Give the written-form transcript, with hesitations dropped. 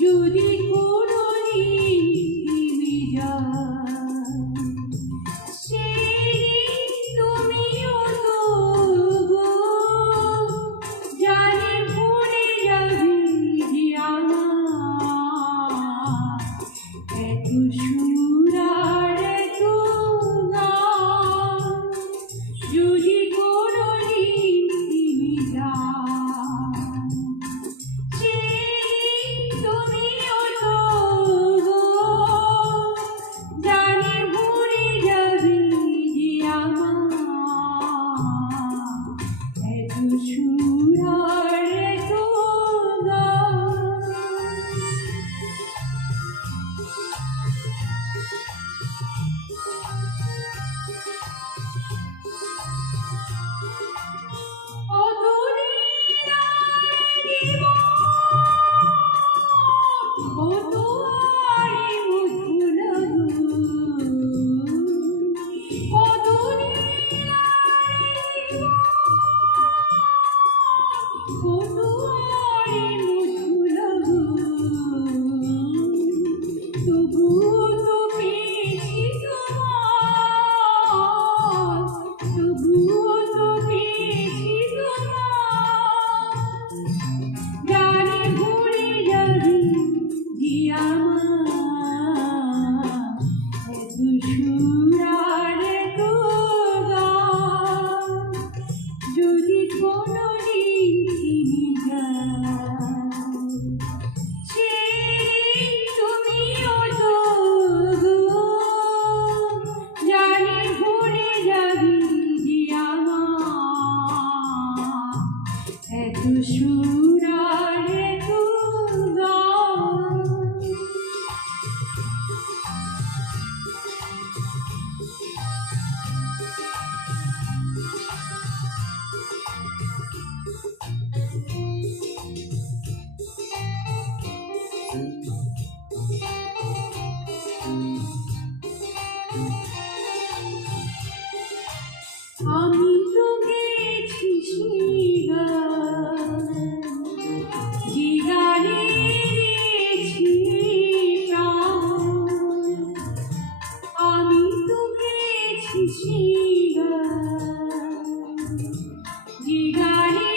যদি কোনদিন থেমে যায়, সেদিন তুমিও তো গো জানি ভুলে যাবে যে আমার এত সুর আর এত গান। যদি কোনদিন থেমে যায়, তুমিও তো গো জানি ভুলে যাবে যে আমার এত সুর আর এত গান। অতদিন আর জীবন কত আরে মধুর কতদিন আর জীবন কত আরে মধুর তবুও তো পেয়েছি তোমার, তবুও তো পেয়েছি তোমার। জানি ভুলে যাবে যে আমার এত সুর আর এত গান। যদি কোনদিন থেমে যায়, সেদিন তুমিও তো গো জানি ভুলে যাবে যে আমার এত সুর আর এত গান। আমি তো গেছি সেই গান, যে গানে দিয়েছি প্রাণ। আমি তো গেছি সেই গান, যে গানে